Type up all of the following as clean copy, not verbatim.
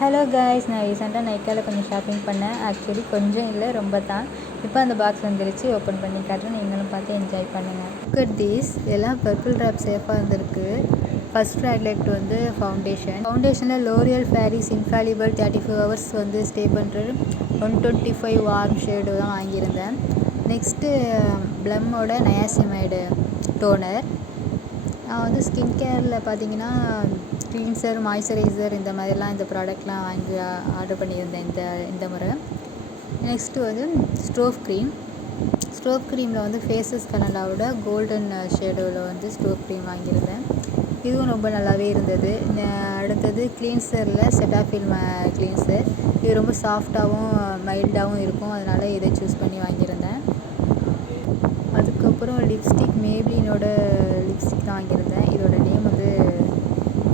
Hello guys, நான் ரீசெண்டாக நைக்காவில் கொஞ்சம் ஷாப்பிங் பண்ணேன். ஆக்சுவலி கொஞ்சம் இல்லை, ரொம்ப தான். இப்போ அந்த பாக்ஸ் வந்துருச்சு. ஓப்பன் பண்ணி காட்டுறேன், நீங்களும் பார்த்து என்ஜாய் பண்ணுங்கள். லுக் அட் தீஸ், எல்லாம் பர்பிள் ட்ராப் சேஃபாக இருந்திருக்கு. ஃபர்ஸ்ட் ப்ராடக்ட் வந்து ஃபவுண்டேஷனில் லோரியல் ஃபேரிஸ் இன்ஃபாலிபிள் 34 ஹவர்ஸ் வந்து ஸ்டே பண்ணுறது 125 வார்ம் ஷேடு தான் வாங்கியிருந்தேன். நெக்ஸ்ட்டு ப்ளம்மோட நயாசிமைடு டோனர். நான் வந்து ஸ்கின் கேரில் பார்த்தீங்கன்னா க்ளீன்சர், மாய்ஸ்சரைசர் இந்த மாதிரிலாம் இந்த ப்ராடக்ட்லாம் வாங்கி ஆர்டர் பண்ணியிருந்தேன் இந்த முறை. நெக்ஸ்ட்டு வந்து ஸ்டோவ் க்ரீமில் வந்து ஃபேஸஸ் கனடாவோட கோல்டன் ஷேடோவில் வந்து ஸ்டோவ் க்ரீம் வாங்கியிருந்தேன். இதுவும் ரொம்ப நல்லாவே இருந்தது. அடுத்தது க்ளீன்சரில் செட்டாஃபில் க்ளீன்சர். இது ரொம்ப சாஃப்டாகவும் மைல்டாகவும் இருக்கும், அதனால் இதை சூஸ் பண்ணி வாங்கியிருந்தேன். அதுக்கப்புறம் லிப்ஸ்டிக், மேப்ளினோட லிப்ஸ்டிக் தான் வாங்கியிருந்தேன். இதோட நேம் வந்து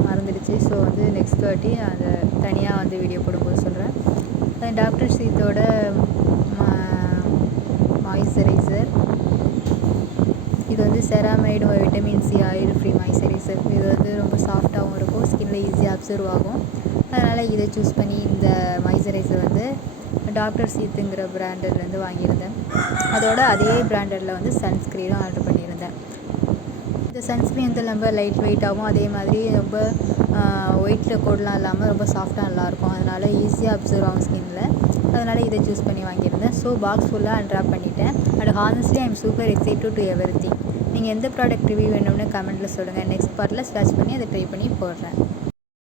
மறந்துடுச்சு. ஸோ வந்து நெக்ஸ்ட் வாட்டி அதை தனியாக வந்து வீடியோ போடும்போது சொல்கிறேன். டாக்டர் சீத்தோட மாய்ஸ்சரைசர். இது வந்து ceramide vitamin C oil free moisturiser. இது வந்து ரொம்ப சாஃப்டாகவும் இருக்கும், ஸ்கின்ல ஈஸியாக அப்சர்வ் ஆகும். அதனால் இதை சூஸ் பண்ணி இந்த மாய்ஸ்சரைசர் வந்து டாக்டர் சீத்துங்கிற பிராண்டட்லேருந்து வாங்கியிருந்தேன். அதோட அதே பிராண்டடில் வந்து சன்ஸ்க்ரீனும் ஆர்டர் பண்ணியிருந்தேன். இந்த சன்ஸ்க்ரீன் வந்து ரொம்ப லைட் வெயிட்டாகவும், அதே மாதிரி ரொம்ப ஒயிட்டில் கோடெலாம் இல்லாமல் ரொம்ப சாஃப்டாக நல்லாயிருக்கும். அதனால் ஈஸியாக அப்சர்வ் ஆகும் ஸ்கின்னில். அதனால் இதை சூஸ் பண்ணி வாங்கியிருந்தேன். ஸோ பாக்ஸ் ஃபுல்லாக அன்ராப் பண்ணிட்டேன். And honestly I am super excited to everything. நீங்கள் எந்த ப்ராடக்ட் ரிவ்யூ வேணும்னு கமெண்ட்டில் சொல்லுங்கள். நெக்ஸ்ட் பார்ட்டில் சர்ச் பண்ணி அதை ட்ரை பண்ணி போடுறேன்.